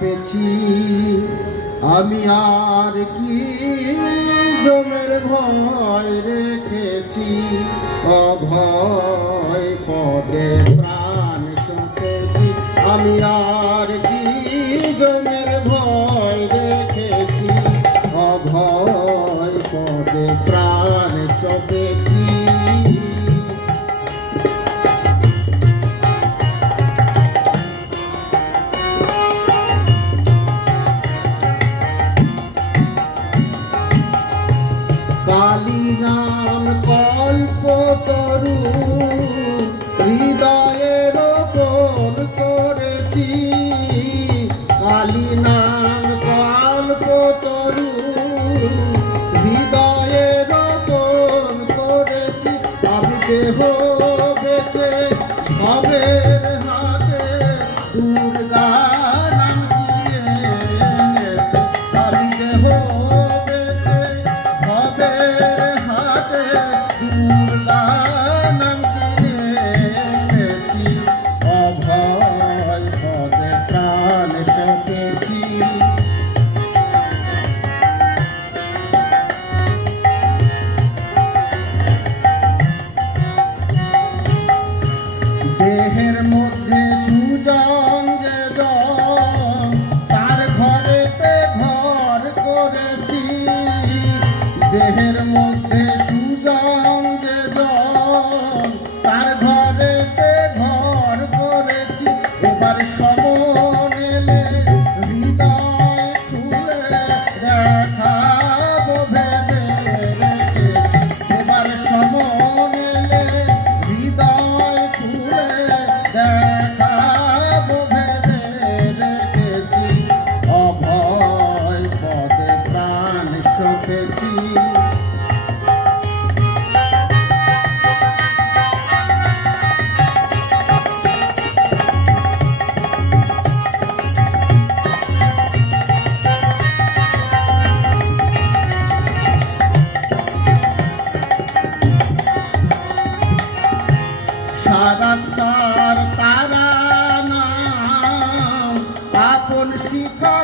সপেছি আমি আর কি জমের ভয় রেখেছি অভয় পদে প্রাণ সপেছি আমি আর কি জমের ভয় রেখেছি অভয় পদে প্রাণ সপেছি কালী নাম কল্পতরু হৃদয়ে রোপণ করেছি কালী নাম কল্পতরু হৃদয়ে রোপণ করেছি আমি দেহ বেঁচে ভবের হাতে দুর্গা নাম দিয়েছে আমি দেহ দেহের মধ্যে সুজন যে জন তার ঘরেতে ঘর করেছি দেহের মধ্যে সুজন যে জন তার ঘরেতে ঘর করেছি এবার সমন এলে হৃদয় খুলে দেখাবো ভেবে রেখেছি এবার সমন এলে হৃদয় খুলে দেখাবো ভেবে রেখেছি অভয় পদে প্রাণ সপেছি সারাৎসার তারা নাম আপন শিখা